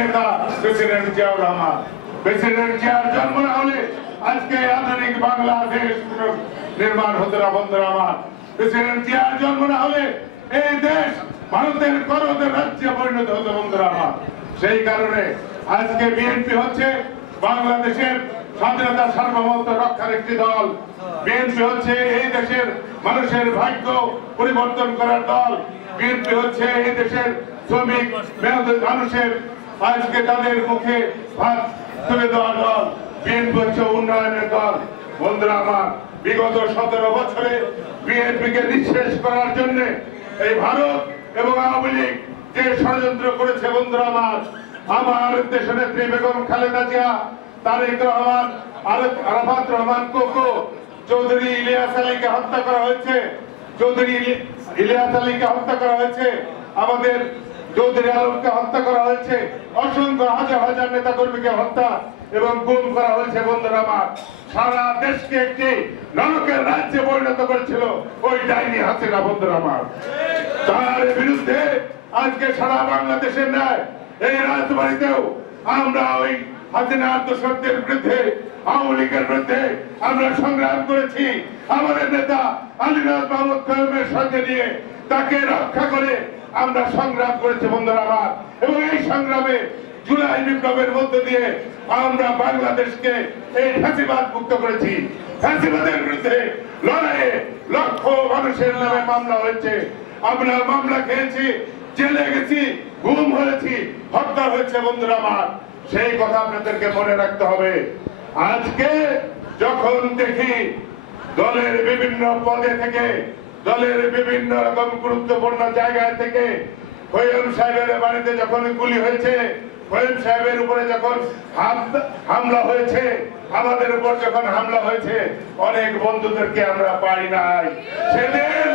নেতা president Ziaur Rahman. President জিয়ার জন্ম না হলে আজকে আধুনিক বাংলাদেশ নির্মাণ হতো না বন্ধুরা আমার। প্রেসিডেন্ট জিয়ার জন্ম না হলে এই দেশ ভারতের করদের রাজ্যে পরিণত হতো বন্ধুরা আমার। সেই কারণে আজকে বিএনপি হচ্ছে বাংলাদেশের স্বাধীনতা সার্বভৌমত্ব রক্ষার একটি দল। বিএনপি হচ্ছে এই দেশের মানুষের ভাগ্য পরিবর্তন করার দল। বিএনপি হচ্ছে এই দেশের শ্রমিক মানুষের আজকে তাদের মুখে ভাত তুলে দেওয়ার দল বিএনপি হচ্ছে উন্নয়নের দল। বন্ধুরা আমার, বিগত সতেরো বছরে বিএনপিকে নিঃশেষ করার জন্য এই ভারত এবং আওয়ামী লীগ যে ষড়যন্ত্র করেছে বন্ধুরা আমার আমার দেশের নেত্রী বেগম খালেদা জিয়া, তারেক রহমান আরাফাত রহমান কোকো চৌধুরী ইলিয়াস আলীকে হত্যা করা হয়েছে, চৌধুরী ইলি- ইলিয়াস আলীকে হত্যা করা হয়েছে। আমাদের চৌধুরী আলমকে হত্যা করা হয়েছে। অসংখ্য হাজার হাজার নেতা কর্মীকে হত্যা এবং গুম করা হয়েছে বন্ধুরা আমার। সারা দেশকে একটি নরকের রাজ্যে পরিণত করেছিল ওই ডাইনি হাসিনা বন্ধুরা আমার। তার বিরুদ্ধে আজকে সারা বাংলাদেশের ন্যায় এই রাজবাড়িতেও আমরা ওই হাসিনার দোষকদের বিরুদ্ধে, আওয়ামী লীগের বিরুদ্ধে আমরা সংগ্রাম করেছি। আমাদের নেতা আলীনাথ মাহমুদ কয়মের সঙ্গে নিয়ে তাকে রক্ষা করে আমরা সংগ্রাম করেছি বন্ধুরা আমার। এবং এই সংগ্রামে জুলাই বিপ্লবের মধ্য দিয়ে আমরা বাংলাদেশকে এই ফাঁসিবাদ মুক্ত করেছি। ফাঁসিবাদের বিরুদ্ধে লড়াইয়ে লক্ষ মানুষের নামে মামলা হয়েছে। আমরা মামলা খেয়েছি, জেলে গেছি, গুম হয়েছি, হত্যা হয়েছে বন্ধুরা আমার। সেই কথা আপনাদেরকে মনে রাখতে হবে। আজকে যখন দেখি দলের বিভিন্ন পদে থেকে দলের বিভিন্ন রকম গুরুত্বপূর্ণ জায়গায় থেকে খৈয়ম সাহেবের বাড়িতে যখন গুলি হয়েছে খৈয়ম সাহেবের উপরে যখন হামলা হয়েছে, আমাদের উপর যখন হামলা হয়েছে, অনেক বন্ধুদেরকে আমরা পাই নাই। সেদিন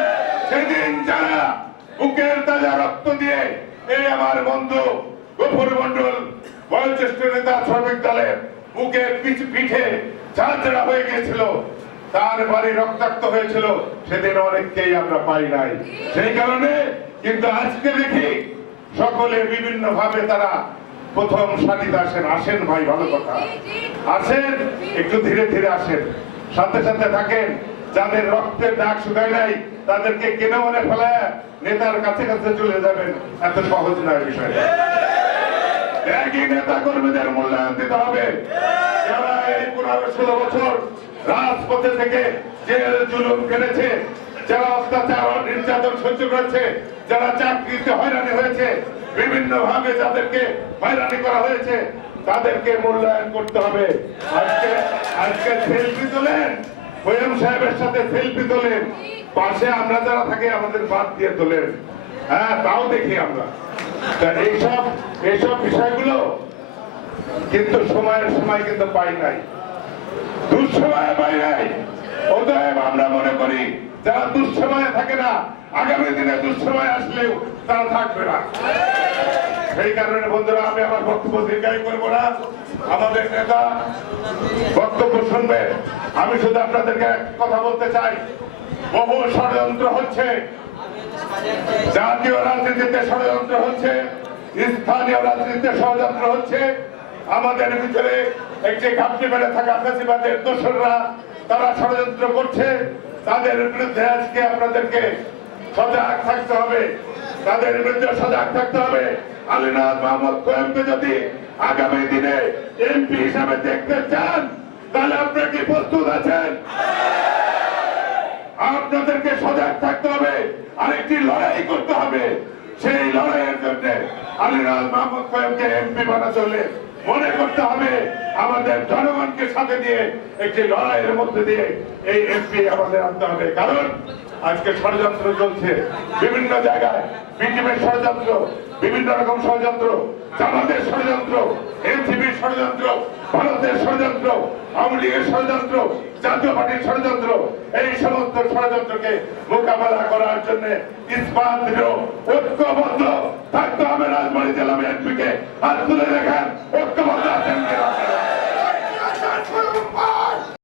সেদিন যারা বুকের তাজা রক্ত দিয়ে এই আমার বন্ধু গফুর মন্ডল বয়োজ্যেষ্ঠ নেতা শ্রমিক দলের বুকের পিঠে ঝাঁঝরা হয়ে গিয়েছিল তার বাড়ি রক্তাক্ত হয়েছিল, সেদিন অনেককেই আমরা পাই নাই। সেই কারণে কিন্তু আজকে দেখি সকলে বিভিন্ন ভাবে তারা প্রথম সারিতে আসেন আসেন, ভাই, ভালো কথা। আসেন, একটু ধীরে ধীরে আসেন। সাথে সাথে থাকেন, যাদের রক্তের দাগ শুকায় নাই, তাদেরকে কেনে মনে ফেলায় নেতার কাছে কাছে চলে যাবেন। এত সহজ নয় বিষয় একই নেতা কর্মীদের মূল্যায়ন দিতে হবে। যারা এই পনেরো ষোলো বছর রাজপথে থেকে জেল, জুলুম কেটেছে যারা অত্যাচার ও নির্যাতন সহ্য করেছে, যারা চাকরিতে হয়রানি হয়েছে, বিভিন্ন ভাবে যাদেরকে হয়রানি করা হয়েছে, তাদেরকে মূল্যায়ন করতে হবে। আজকে আজকে সেলফি তোলেন ওয়েম সাহেবের সাথে সেলফি তোলেন, পাশে আমরা যারা থাকি, আমাদের বাদ দিয়ে তোলেন। হ্যাঁ তাও দেখি আমরা। এইসব এইসব বিষয়গুলো কিন্তু সময়ের সময় কিন্তু পাই নাই। দুঃসময়ে পাই নাই। অতএব আমরা মনে করি, যারা দুঃসময়ে থাকে না, আগামী দিনে দুঃসময় আসলেও তারা থাকবে না। সেই কারণে বন্ধুরা, আমি আমার বক্তব্য দীর্ঘায়ী করব না। আমাদের নেতা বক্তব্য শুনবে। আমি শুধু আপনাদেরকে কথা বলতে চাই। বহু ষড়যন্ত্র হচ্ছে। জাতীয় রাজনীতিতে ষড়যন্ত্র হচ্ছে। স্থানীয় রাজনীতিতে ষড়যন্ত্র হচ্ছে। আমাদের ভিতরে একটি ঘাপটি মেরে থাকা ফেসিবাদের দোসররা তারা ষড়যন্ত্র করছে। তাদের বিরুদ্ধে আজকে আপনাদেরকে সজাগ থাকতে হবে। তাদের বিরুদ্ধে সজাগ থাকতে হবে। আলীনাথ মাহমুদ কোয়েমকে যদি আগামী দিনে এমপি হিসাবে দেখতে চান, তাহলে কি প্রস্তুত আছেন? আপনাদেরকে সজাগ থাকতে হবে। আরেকটি লড়াই করতে হবে। সেই লড়াইয়ের জন্য আলীরাজ মাহমুদ কয়েমকে এমপি বানা হলে মনে করতে হবে, আমাদের জনগণকে সাথে দিয়ে একটি লড়াইয়ের মধ্যে দিয়ে এই এমপি আমাদের আনতে হবে। কারণ আজকে ষড়যন্ত্র চলছে বিভিন্ন জায়গায়। বিজেপির ষড়যন্ত্র, বিভিন্ন রকম ষড়যন্ত্র, জামাতের ষড়যন্ত্র, এনসিপির ষড়যন্ত্র, ভারতের ষড়যন্ত্র, আওয়ামী লীগের ষড়যন্ত্র, জাতীয় পার্টির ষড়যন্ত্র, এই সমস্ত ষড়যন্ত্রকে মোকাবেলা করার জন্য ইস্পাত ঐক্যবদ্ধ। থাকতে হবে রাজবাড়ী জেলা বিএনপিকে হাত তুলে দেখেন?